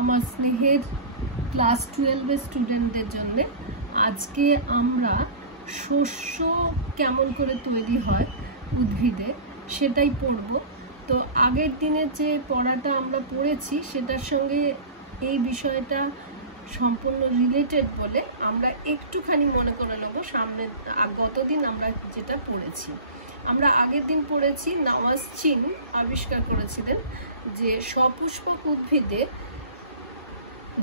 আমার স্নেহের ক্লাস 12 স্টুডেন্টদের জন্য আজকে আমরা শস্য কেমন করে তৈরি হয় উদ্ভিদে সেটাই পড়ব। তো আগের দিনের যে পড়াটা আমরা পড়েছি সেটার সঙ্গে এই বিষয়টা সম্পূর্ণ রিলেটেড বলে আমরা একটুখানি মনে করে নেব সামনে গতদিন আমরা যেটা পড়েছি। আমরা আগের দিন পড়েছি নওয়াজ চিন আবিষ্কার করেছিলেন যে সপুষ্পক উদ্ভিদে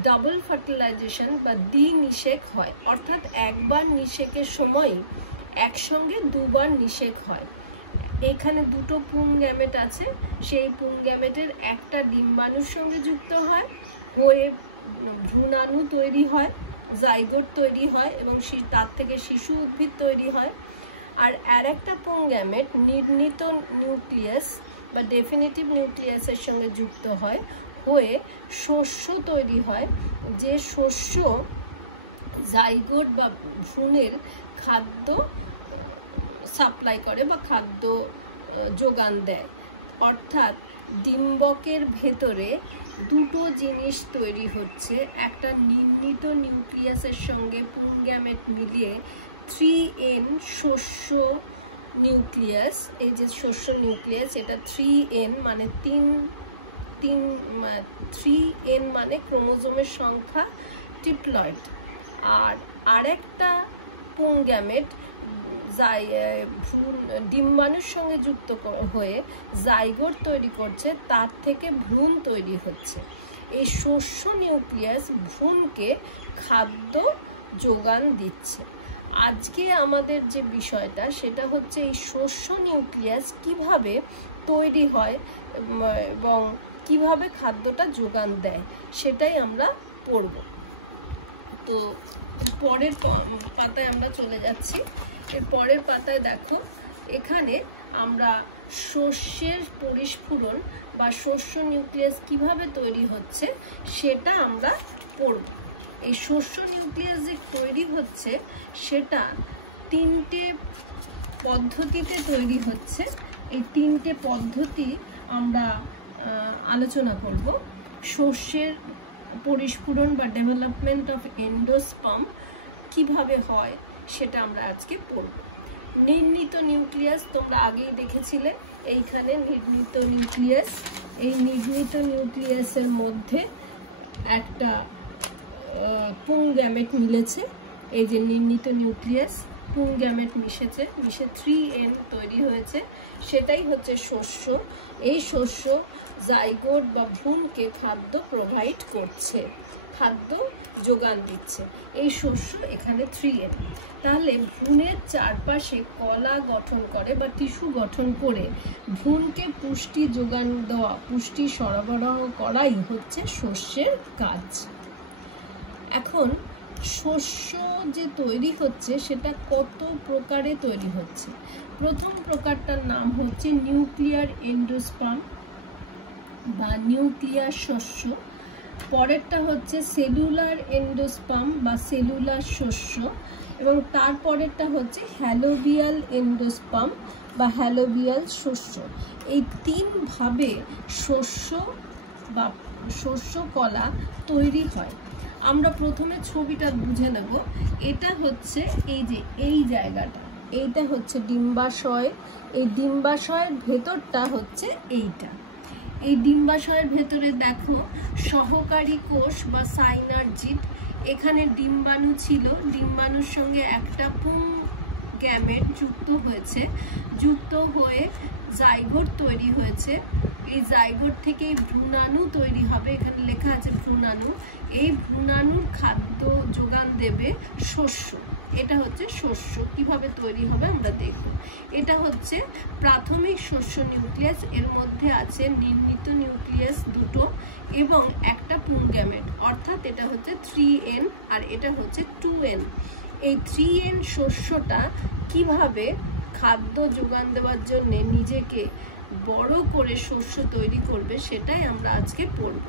ডাবল ফার্টিলাইজেশন বা দ্বিনিষেক হয়, অর্থাৎ একবার নিষেকের সময় একসঙ্গে দুবার নিষেক হয়। এখানে দুটো পুং গ্যামেট আছে, সেই পুং গ্যামেটের একটা ডিম্বাণুর সঙ্গে যুক্ত হয়, হয়ে ভ্রূণাণু তৈরি হয়, জাইগোট তৈরি হয় এবং তার থেকে শিশু উদ্ভিদ তৈরি হয়। আর একটা পুং গ্যামেট নির্ণীত নিউক্লিয়াস বা ডেফিনিটিভ নিউক্লিয়াসের সঙ্গে যুক্ত হয়, হয়ে শস্য তৈরি হয়, যে শস্য জাইগোট বা ভ্রূণের খাদ্য সাপ্লাই করে বা খাদ্য যোগান দেয়। অর্থাৎ ডিম্বকের ভেতরে দুটো জিনিস তৈরি হচ্ছে, একটা নির্ণীত নিউক্লিয়াসের সঙ্গে পুং গ্যামেট মিলিয়ে 3N শস্য নিউক্লিয়াস। এই যে শস্য নিউক্লিয়াস, এটা 3N মানে 3N মানে ক্রোমোজোমের সংখ্যা ট্রিপ্লয়েড। আর আরেকটা পুং গ্যামেট ডিম্বাণুর সঙ্গে যুক্ত হয়ে জাইগোট তৈরি করছে, তার থেকে ভ্রূণ তৈরি হচ্ছে। এই শস্য নিউক্লিয়াস ভ্রূণকে খাদ্য যোগান দিচ্ছে। আজকে আমাদের যে বিষয়টা সেটা হচ্ছে এই শস্য নিউক্লিয়াস কিভাবে তৈরি হয় এবং কিভাবে খাদ্যটা যোগান দেয় সেটাই আমরা পড়ব। তো পরের পাতায় আমরা চলে যাচ্ছি। এর পরের পাতায় দেখো, এখানে আমরা শস্যের পরিস্ফুরণ বা শস্য নিউক্লিয়াস কিভাবে তৈরি হচ্ছে সেটা আমরা পড়ব। এই শস্য নিউক্লিয়াস যে তৈরি হচ্ছে সেটা তিনটে পদ্ধতিতে তৈরি হচ্ছে। এই তিনটে পদ্ধতি আমরা আলোচনা করব। শস্যের পরিস্ফুরণ বা ডেভেলপমেন্ট অফ এন্ডোস্পার্ম কিভাবে হয় সেটা আমরা আজকে পড়ব। নির্ণীত নিউক্লিয়াস তোমরা আগেই দেখেছিলে, এইখানে নির্ণীত নিউক্লিয়াস। এই নির্ণীত নিউক্লিয়াসের মধ্যে একটা পুং গ্যামেট মিলেছে। এই যে নির্ণীত নিউক্লিয়াস, পুং গ্যামেট মিশে 3N তৈরি হয়েছে, সেটাই হচ্ছে শস্য। এই শস্য জাইগোট বা ভ্রূণকে খাদ্য প্রোভাইড করছে, খাদ্য যোগান দিচ্ছে। এই শস্য এখানে 3N। তাহলে ভ্রূণের চারপাশে কলা গঠন করে বা টিস্যু গঠন করে ভ্রূণকে পুষ্টি যোগান দেওয়া, পুষ্টি সরবরাহ করাই হচ্ছে শস্যের কাজ। এখন শস্য যে তৈরি হচ্ছে সেটা কত প্রকারে তৈরি হচ্ছে। প্রথম প্রকারটার নাম হচ্ছে নিউক্লিয়ার এন্ডোস্পার্ম বা নিউক্লিয়ার শস্য। পরেরটা হচ্ছে সেলুলার এন্ডোস্পার্ম বা সেলুলার শস্য এবং তারপরেরটা হচ্ছে হ্যালোবিয়াল এন্ডোস্পার্ম বা হ্যালোবিয়াল শস্য। এই তিনভাবে শস্য বা শস্য কলা তৈরি হয়। আমরা প্রথমে ছবিটা বুঝে নেব। এটা হচ্ছে এই যে এই জায়গাটা, এইটা হচ্ছে ডিম্বাশয়। এই ডিম্বাশয়ের ভেতরটা হচ্ছে এইটা। এই ডিম্বাশয়ের ভেতরে দেখো সহকারী কোষ বা সাইনার্জিড। এখানে ডিম্বাণু ছিল, ডিম্বাণুর সঙ্গে একটা পুং গ্যামেট যুক্ত হয়েছে, যুক্ত হয়ে জাইগোট তৈরি হয়েছে। এই জাইগোট থেকে ভ্রূণাণু তৈরি হবে, এখানে লেখা আছে ভ্রূণাণু। এই ভ্রূণাণুর খাদ্য যোগান দেবে শস্য। এটা হচ্ছে শস্য কিভাবে তৈরি হবে আমরা দেখব। এটা হচ্ছে প্রাথমিক শস্য নিউক্লিয়াস। এর মধ্যে আছে নির্ণীত নিউক্লিয়াস দুটো এবং একটা পুং গ্যামেট, অর্থাৎ এটা হচ্ছে 3N আর এটা হচ্ছে 2N। এই 3N শস্যটা কিভাবে খাদ্য যোগান দেওয়ার জন্য নিজেকে বড় করে শস্য তৈরি করবে সেটাই আমরা আজকে পড়ব।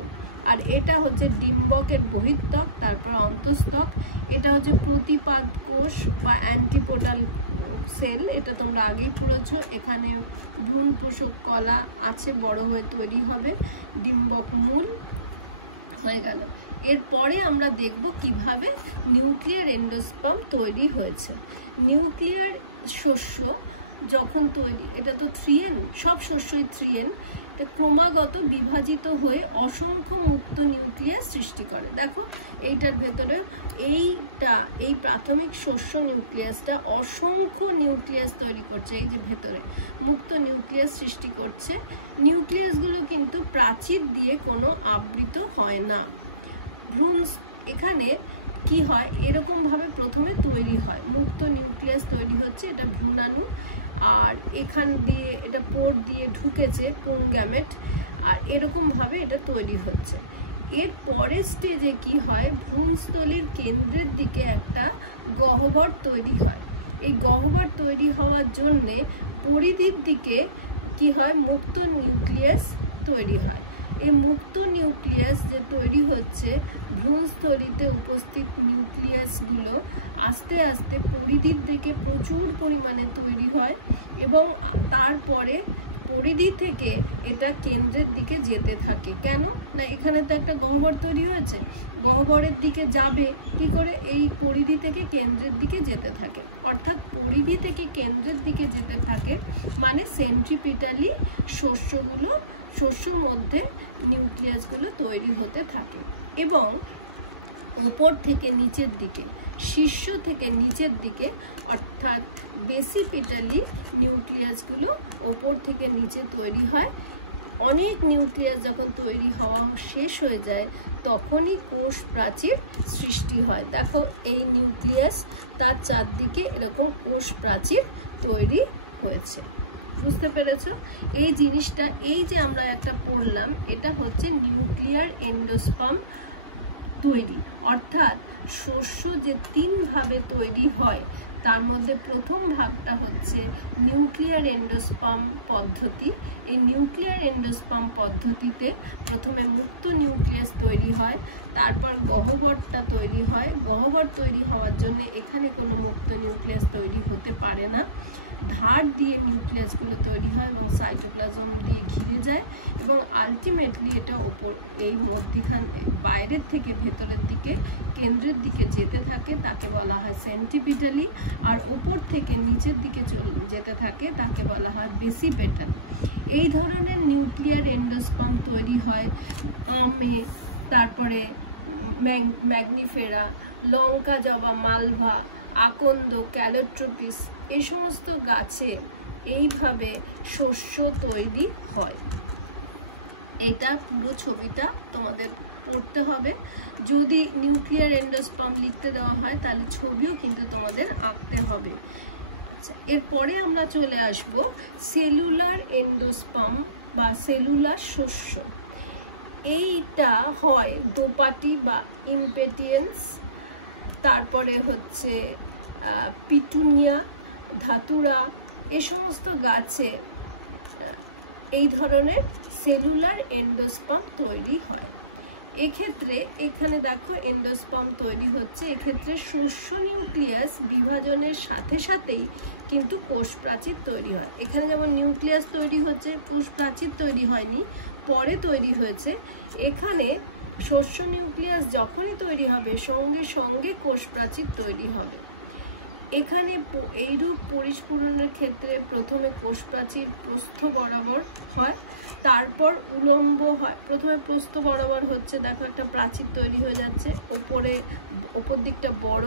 আর এটা হচ্ছে ডিম্বকের বহিঃত্বক, তারপর অন্তঃস্থক। এটা হচ্ছে প্রতিপাদ কোষ বা অ্যান্টিপোডাল সেল, এটা তোমরা আগেই পড়েছো। এখানে ভ্রূণ পোষক কলা আছে, বড় হয়ে তৈরি হবে ডিম্বক মূল। হয়ে গেল। এরপরে আমরা দেখব কিভাবে নিউক্লিয়ার এন্ডোস্পার্ম তৈরি হয়েছে। নিউক্লিয়ার শস্য যখন তৈরি, এটা তো 3N, সব শস্যই 3N, এটা ক্রমাগত বিভাজিত হয়ে অসংখ্য মুক্ত নিউক্লিয়াস সৃষ্টি করে। দেখো এইটার ভেতরে এই প্রাথমিক শস্য নিউক্লিয়াসটা অসংখ্য নিউক্লিয়াস তৈরি করছে, এই যে ভেতরে মুক্ত নিউক্লিয়াস সৃষ্টি করছে। নিউক্লিয়াসগুলো কিন্তু প্রাচীর দিয়ে কোনো আবৃত হয় না। ভ্রূণ এখানে কি হয়, এরকম ভাবে প্রথমে তৈরি হয়, মুক্ত নিউক্লিয়াস তৈরি হচ্ছে, এটা ভ্রূণাণু, আর এখান দিয়ে এটা পোর দিয়ে ঢুকেছে কোন গ্যামেট, আর এরকম ভাবে এটা তৈরি হচ্ছে। এর পরের স্টেজে কি হয়, ভ্রূণস্থলীর কেন্দ্রের দিকে একটা গহ্বর তৈরি হয়। এই গহ্বর তৈরি হওয়ার জন্যে পরিধির দিকে কি হয়, মুক্ত নিউক্লিয়াস তৈরি হয়। এই মুক্ত নিউক্লিয়াস যে তৈরি হচ্ছে, ভ্রূণস্থলীতে উপস্থিত নিউক্লিয়াসগুলো আস্তে আস্তে পরিধির দিকে প্রচুর পরিমাণে তৈরি হয় এবং তারপরে পরিধি থেকে এটা কেন্দ্রের দিকে যেতে থাকে। কেন না, এখানে তো একটা গহ্বর তৈরি হয়েছে, গহ্বরের দিকে যাবে কি করে, এই পরিধি থেকে কেন্দ্রের দিকে যেতে থাকে, অর্থাৎ পরিধি থেকে কেন্দ্রের দিকে যেতে থাকে, মানে সেন্ট্রিপিটালি শস্যর মধ্যে নিউক্লিয়াসগুলো তৈরি হতে থাকে এবং উপর থেকে নিচের দিকে, শীর্ষ থেকে নিচের দিকে, অর্থাৎ বেসিপিটালি নিউক্লিয়াসগুলো উপর থেকে নিচে তৈরি হয়। অনেক নিউক্লিয়াস যখন তৈরি হওয়া শেষ হয়ে যায় তখনই কোষ প্রাচীর সৃষ্টি হয়। দেখো এই নিউক্লিয়াস, তার চারদিকে এরকম কোষ প্রাচীর তৈরি হয়েছে। বুঝতে পেরেছ? এই জিনিসটা, এই যে আমরা একটা পড়লাম, এটা হচ্ছে নিউক্লিয়ার এন্ডোস্পার্ম তৈরি, অর্থাৎ শস্য যে 3 ভাবে তৈরি হয় তার মধ্যে প্রথম ভাগটা হচ্ছে নিউক্লিয়ার এন্ডোস্পার্ম পদ্ধতি। এই নিউক্লিয়ার এন্ডোস্পার্ম পদ্ধতিতে প্রথমে মুক্ত নিউক্লিয়াস তৈরি হয়, তারপর গহ্বরটা তৈরি হয়। গহ্বর তৈরি হওয়ার জন্য এখানে কোনো মুক্ত নিউক্লিয়াস তৈরি হতে পারে না, ধার দিয়ে নিউক্লিয়াসগুলো তৈরি হয় এবং সাইটোপ্লাজম দিয়ে ঘিরে যায় এবং আলটিমেটলি এটা এই মধ্যখান বাইরের থেকে ভেতরের দিকে কেন্দ্রের দিকে যেতে থাকে, তাকে বলা হয় সেন্ট্রিপিটালি, আর উপর থেকে নিচের দিকে যেতে থাকে তাকে বলা হয় বেসিপেটাল। এই ধরনের নিউক্লিয়ার এন্ডোস্পার্ম তৈরি হয় আমে, তারপরে ম্যাগনিফেরা, লঙ্কা জবা, মালভা, আকন্দ, ক্যালোট্রোপিস, এই সমস্ত গাছে এইভাবে শস্য তৈরি হয়। এটা পুরো ছবিটা তোমাদের পড়তে হবে। যদি নিউক্লিয়ার এন্ডোস্পার্ম লিখতে দেওয়া হয় তাহলে ছবিও কিন্তু তোমাদের আঁকতে হবে। এরপরে আমরা চলে আসব সেলুলার এন্ডোস্পার্ম বা সেলুলার শস্য। এইটা হয় দোপাটি বা ইম্পেটিয়েন্স, তারপরে হচ্ছে পিটুনিয়া, ধাতুরা, এই সমস্ত গাছে এই ধরনের সেলুলার এন্ডোস্পার্ম তৈরি হয়। এক্ষেত্রে এখানে দেখো এন্ডোস্পার্ম তৈরি হচ্ছে, এক্ষেত্রে শস্য নিউক্লিয়াস বিভাজনের সাথে সাথেই কিন্তু কোষ প্রাচীর তৈরি হয়। এখানে যেমন নিউক্লিয়াস তৈরি হচ্ছে, কোষ প্রাচীর তৈরি হয়নি, পরে তৈরি হয়েছে। এখানে শস্য নিউক্লিয়াস যখনই তৈরি হবে সঙ্গে সঙ্গে কোষ প্রাচীর তৈরি হবে। এখানে এইরূপ পরিস্ফুরণের ক্ষেত্রে প্রথমে কোষ প্রাচীর প্রস্থ বরাবর হয়, তারপর উলম্ব হয়। প্রথমে প্রস্থ বরাবর হচ্ছে, দেখো একটা প্রাচীর তৈরি হয়ে যাচ্ছে, ওপর দিকটা বড়,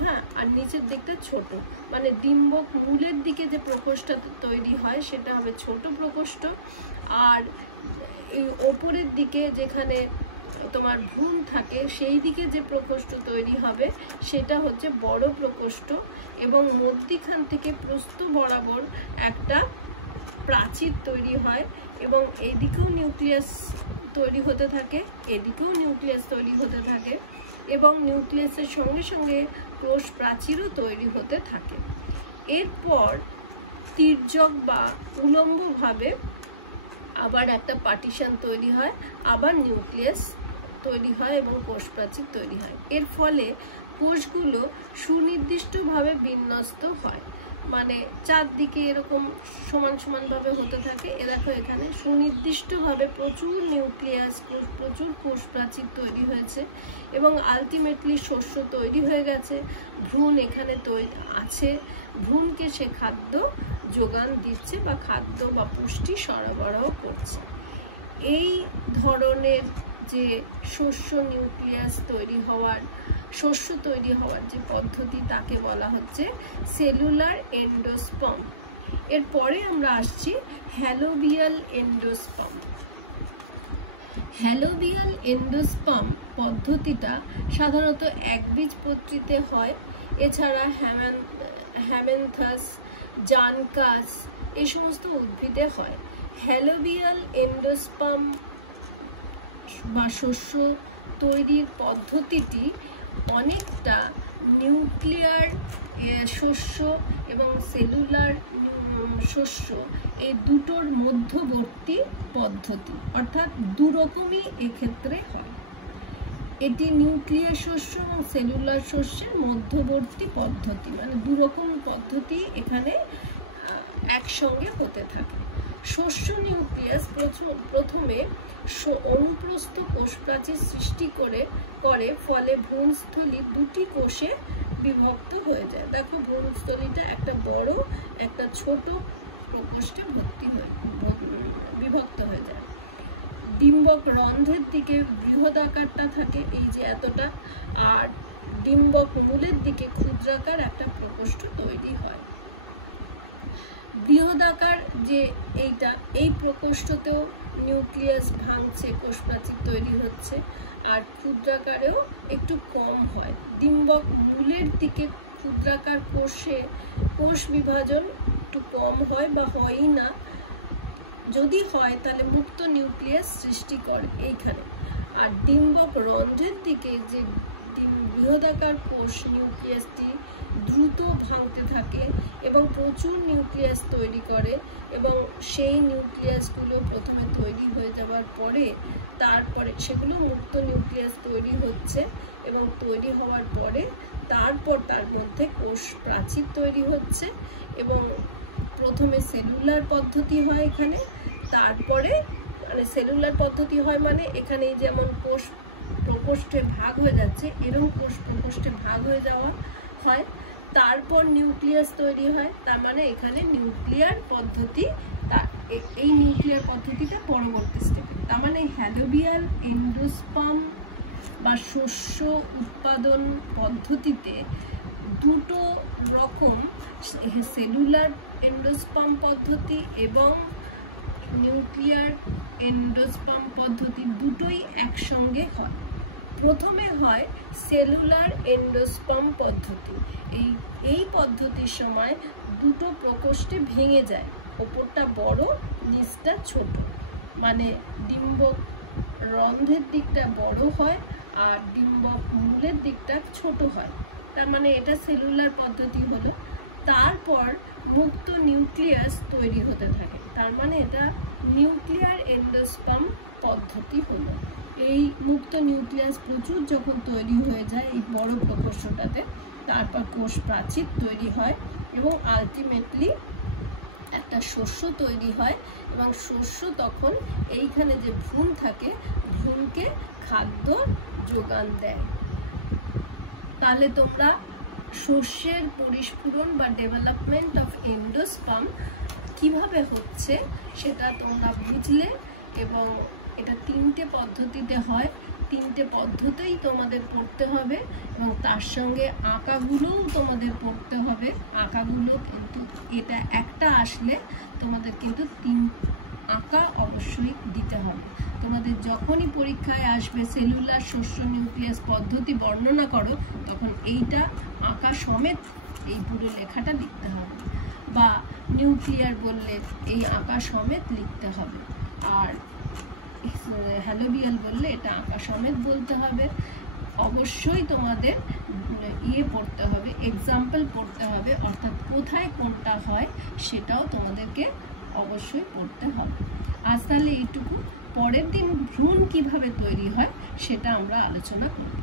হ্যাঁ, আর নিচের দিকটা ছোট, মানে ডিম্বক মূলের দিকে যে প্রকোষ্ঠটা তৈরি হয় সেটা হবে ছোট প্রকোষ্ঠ, আর এই ওপরের দিকে যেখানে তোমার ভ্রূণ থাকে সেই দিকে যে প্রকোষ্ঠ তৈরি হবে সেটা হচ্ছে বড় প্রকোষ্ঠ, এবং মধ্যখান থেকে প্রস্থ বরাবর একটা প্রাচীর তৈরি হয় এবং এদিকেও নিউক্লিয়াস তৈরি হতে থাকে, এদিকেও নিউক্লিয়াস তৈরি হতে থাকে এবং নিউক্লিয়াসের সঙ্গে সঙ্গে কোষ প্রাচীরও তৈরি হতে থাকে। এরপর তির্যক বা উলম্বভাবে আবার একটা পার্টিশন তৈরি হয়, আবার নিউক্লিয়াস তৈরি হয় এবং কোষ প্রাচীর তৈরি হয়। এর ফলে কোষগুলো সুনির্দিষ্টভাবে বিন্যস্ত হয়। মানে চারদিকে এরকম সমান সমানভাবে হতে থাকে। এ দেখো এখানে সুনির্দিষ্টভাবে প্রচুর নিউক্লিয়াস, প্রচুর কোষ প্রাচীর তৈরি হয়েছে এবং আলটিমেটলি শস্য তৈরি হয়ে গেছে। ভ্রূণ এখানে আছে, ভ্রূণকে সে খাদ্য যোগান দিচ্ছে বা খাদ্য বা পুষ্টি সরবরাহ করছে। এই ধরনের যে শস্য নিউক্লিয়াস তৈরি হওয়ার, শস্য তৈরি হওয়ার যে পদ্ধতি তাকে বলা হচ্ছে সেলুলার এন্ডোস্পার্ম। এরপরে আমরা আসছি হ্যালোবিয়াল এন্ডোস্পার্ম। হ্যালোবিয়াল এন্ডোস্পার্ম পদ্ধতিটা সাধারণত একবীজপত্রীতে হয়। এছাড়া হ্যামেন্থাস, জানকাস এই সমস্ত উদ্ভিদে হয়। হ্যালোবিয়াল এন্ডোস্পার্ম বা শস্য তৈরির পদ্ধতিটি অনেকটা নিউক্লিয়ার শস্য এবং সেলুলার শস্য এই দুটোর মধ্যবর্তী পদ্ধতি, অর্থাৎ দুরকমই এক্ষেত্রে হয়। এটি নিউক্লিয়ার শস্য এবং সেলুলার শস্যের মধ্যবর্তী পদ্ধতি, মানে দুরকম পদ্ধতি এখানে একসঙ্গে হতে থাকে। শস্য নিউক্লিয়াস প্রথমে অনুপ্রস্থ কোষ প্রাচীর সৃষ্টি করে ফলে ভ্রূণস্থলী দুটি কোষে বিভক্ত হয়ে যায়। দেখো ভ্রূণস্থলীটা একটা বড় একটা ছোট প্রকোষ্ঠে বিভক্ত হয়ে যায়। ডিম্বক রন্ধ্রের দিকে বৃহদাকারটা থাকে, এই যে এতটা, আর ডিম্বক মূলের দিকে ক্ষুদ্রাকার একটা প্রকোষ্ঠ তৈরি হয়। বৃহদাকার যে এইটা, এই প্রকোষ্ঠতেও নিউক্লিয়াস ভাঙছে, কোষ প্রাচীর তৈরি হচ্ছে, আর ক্ষুদ্রাকারেও একটু কম হয়। ডিম্বক মূলের দিকে ক্ষুদ্রাকার কোষ বিভাজন একটু কম হয় বা হয়ই না, যদি হয় তাহলে মুক্ত নিউক্লিয়াস সৃষ্টি করে এইখানে। আর ডিম্বক রন্ধ্রের দিকে যে বৃহদাকার কোষ নিউক্লিয়াসটি দ্রুত ভাঙতে থাকে এবং প্রচুর নিউক্লিয়াস তৈরি করে, এবং সেই নিউক্লিয়াসগুলো প্রথমে তৈরি হয়ে যাওয়ার পরে তারপরে সেগুলো মুক্ত নিউক্লিয়াস তৈরি হচ্ছে, এবং তৈরি হওয়ার পরে তারপর তার মধ্যে কোষ প্রাচীর তৈরি হচ্ছে, এবং প্রথমে সেলুলার পদ্ধতি হয় এখানে, তারপরে মানে সেলুলার পদ্ধতি হয় মানে এখানে যেমন কোষ প্রকোষ্ঠে ভাগ হয়ে যাচ্ছে, এরকম কোষ প্রকোষ্ঠে ভাগ হয়ে যাওয়া হয়, তারপর নিউক্লিয়াস তৈরি হয়। তার মানে এখানে নিউক্লিয়ার পদ্ধতি, এই নিউক্লিয়ার পদ্ধতিটা পরবর্তী স্টেপে। তার মানে হ্যালোবিয়াল এন্ডোস্পার্ম বা শস্য উৎপাদন পদ্ধতিতে দুটো রকম, সেলুলার এন্ডোস্পার্ম পদ্ধতি এবং নিউক্লিয়ার এন্ডোস্পার্ম পদ্ধতি দুটোই একসঙ্গে হয়। প্রথমে হয় সেলুলার এন্ডোস্পার্ম পদ্ধতি। এই পদ্ধতির সময় দুটো প্রকোষ্ঠে ভেঙে যায়, ওপরটা বড় নিচটা ছোট, মানে ডিম্বক রন্ধ্রের দিকটা বড় হয় আর ডিম্বক মূলের দিকটা ছোট হয়। তার মানে এটা সেলুলার পদ্ধতি হলো। তারপর মুক্ত নিউক্লিয়াস তৈরি হতে থাকে, তার মানে এটা নিউক্লিয়ার এন্ডোস্পার্ম পদ্ধতি হলো। এই মুক্ত নিউক্লিয়াস প্রচুর যখন তৈরি হয়ে যায় এই বড় প্রকোষ্ঠটাতে, তারপর কোষ প্রাচীর তৈরি হয় এবং আলটিমেটলি একটা শস্য তৈরি হয়, এবং শস্য তখন এইখানে যে ভ্রূণ থাকে, ভ্রূণকে খাদ্য যোগান দেয়। তাহলে তোমরা শস্যের পরিস্ফুরণ বা ডেভেলপমেন্ট অফ এন্ডোস্পার্ম কিভাবে হচ্ছে সেটা তোমরা বুঝলে, এবং এটা তিনটে পদ্ধতিতে হয়, তিনটে পদ্ধতিই তোমাদের পড়তে হবে, এবং তার সঙ্গে আঁকাগুলোও তোমাদের পড়তে হবে। আঁকাগুলো কিন্তু এটা একটা আসলে তোমাদের কিন্তু তিন আঁকা অবশ্যই দিতে হবে। তোমাদের যখনই পরীক্ষায় আসবে সেলুলার শস্য নিউক্লিয়াস পদ্ধতি বর্ণনা করো, তখন এইটা আঁকা সমেত এই পুরো লেখাটা লিখতে হবে, বা নিউক্লিয়ার বললে এই আঁকা সমেত লিখতে হবে, আর হ্যালোবিয়াল বললে এটা আঁকা সমেত বলতে হবে। অবশ্যই তোমাদের পড়তে হবে, এক্সাম্পল পড়তে হবে, অর্থাৎ কোথায় কোনটা হয় সেটাও তোমাদেরকে অবশ্যই পড়তে হবে। আজ তাহলে এইটুকু, পরের দিন ভ্রূণ কিভাবে তৈরি হয় সেটা আমরা আলোচনা করব।